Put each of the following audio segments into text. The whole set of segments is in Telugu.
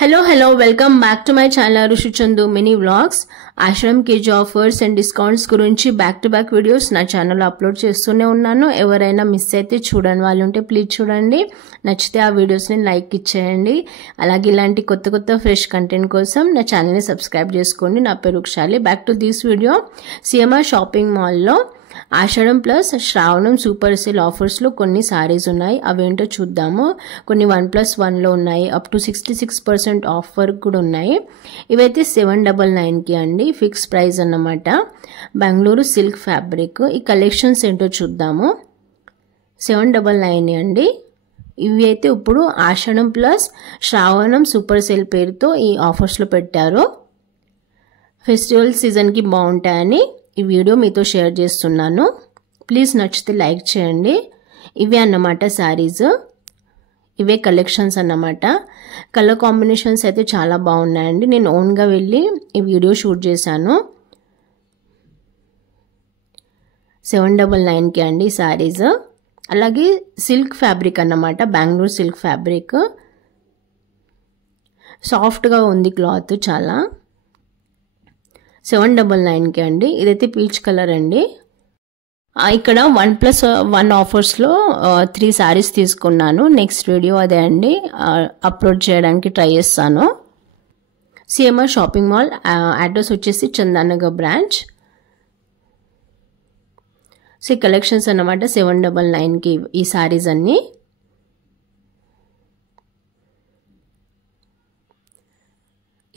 Hello, welcome back to my channel Rushi Chandu mini vlogs. Ashram KG offers and discounts గురించి back to back videos నా ఛానల్ అప్లోడ్ చేస్తూనే ఉన్నాను. ఎవరైనా మిస్ అయితే చూడని వాళ్ళు ఉంటే ప్లీజ్ చూడండి. నచ్చితే ఆ వీడియోస్ ని లైక్ ఇచ్చేయండి. అలాగే ఇలాంటి కొత్త ఫ్రెష్ కంటెంట్ కోసం నా ఛానల్ ని సబ్స్క్రైబ్ చేసుకోండి. నా పేరు Rukshali. Back to this video. CMR shopping mall లో Ashadham plus Shravanam super sale offers లో కొన్ని సారీస్ ఉన్నాయి. అవేంటో చూద్దాము. కొన్ని 1+1 లో ఉన్నాయి. అప్ టు 66% ఆఫర్ కూడా ఉన్నాయి. ఇవైతే 799 కి అండి. ఫిక్స్ ప్రైస్ అన్నమాట. Bengaluru silk fabric. ఈ కలెక్షన్స్ ఏంటో చూద్దాము. 799 అండి. ఇవి అయితే ఇప్పుడు ఆషాఢం ప్లస్ శ్రావణం సూపర్ సేల్ పేరుతో ఈ ఆఫర్స్ లో పెట్టారు. ఫెస్టివల్ సీజన్ కి బాగుంటాయని ఈ వీడియో మీతో షేర్ చేస్తున్నాను. ప్లీజ్ నచ్చితే లైక్ చేయండి. ఇవే అన్నమాట సారీస్. ఇవే కలెక్షన్స్ అన్నమాట. కలర్ కాంబినేషన్స్ అయితే చాలా బాగున్నాయండి. నేను ఓన్గా వెళ్ళి ఈ వీడియో షూట్ చేశాను. 799 కి అండి సారీస్. అలాగే సిల్క్ ఫ్యాబ్రిక్ అన్నమాట. Bengaluru silk fabric. సాఫ్ట్గా ఉంది క్లాత్ చాలా. 799 కి అండి. ఇదైతే పీచ్ కలర్ అండి. ఇక్కడ 1+1 ఆఫర్స్లో 3 సారీస్ తీసుకున్నాను. నెక్స్ట్ వీడియో అదే అండి అప్లోడ్ చేయడానికి ట్రై చేస్తాను. సిఎంఆర్ షాపింగ్ మాల్ అడ్రస్ వచ్చేసి చందానగర్ బ్రాంచ్. సో ఈ కలెక్షన్స్ అన్నమాట 799 కి ఈ సారీస్ అన్నీ.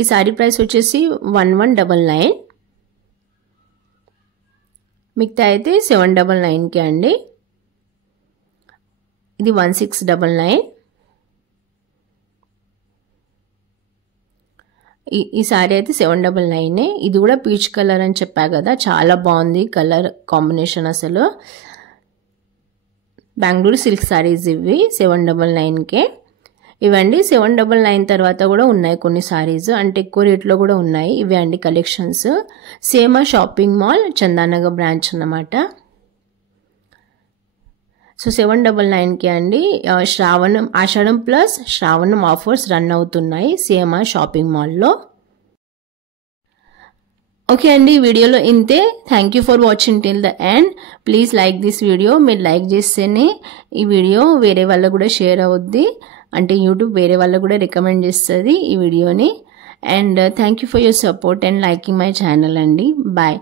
ఈ సారీ ప్రైస్ వచ్చేసి 1199. మిగతా అయితే 799 కి అండి. ఇది 1699. ఈ సారీ అయితే 799. ఇది కూడా పీచ్ కలర్ అని చెప్పా కదా, చాలా బాగుంది కలర్ కాంబినేషన్ అసలు. బెంగళూరు సిల్క్ సారీస్ ఇవి 799 కే. ఇవండి 799 తర్వాత కూడా ఉన్నాయి కొన్ని సారీస్, అంటే ఎక్కువ రేట్లో కూడా ఉన్నాయి. ఇవే అండి collections. CMR shopping mall Chandanagar branch అన్నమాట. సో 799 కి అండి. ఆషాఢం ప్లస్ శ్రావణం ఆఫర్స్ రన్ అవుతున్నాయి సిఎంఆర్ షాపింగ్ మాల్లో. ఓకే అండి, వీడియోలో ఇంతే. Thank you for watching till the end. Please like this video. మీరు లైక్ చేస్తేనే ఈ వీడియో వేరే వాళ్ళకు కూడా షేర్ అవుద్ది, అంటే యూట్యూబ్ వేరే వాళ్ళకు కూడా రికమెండ్ చేస్తుంది ఈ వీడియోని. And thank you for your support and liking my channel అండి. బాయ్.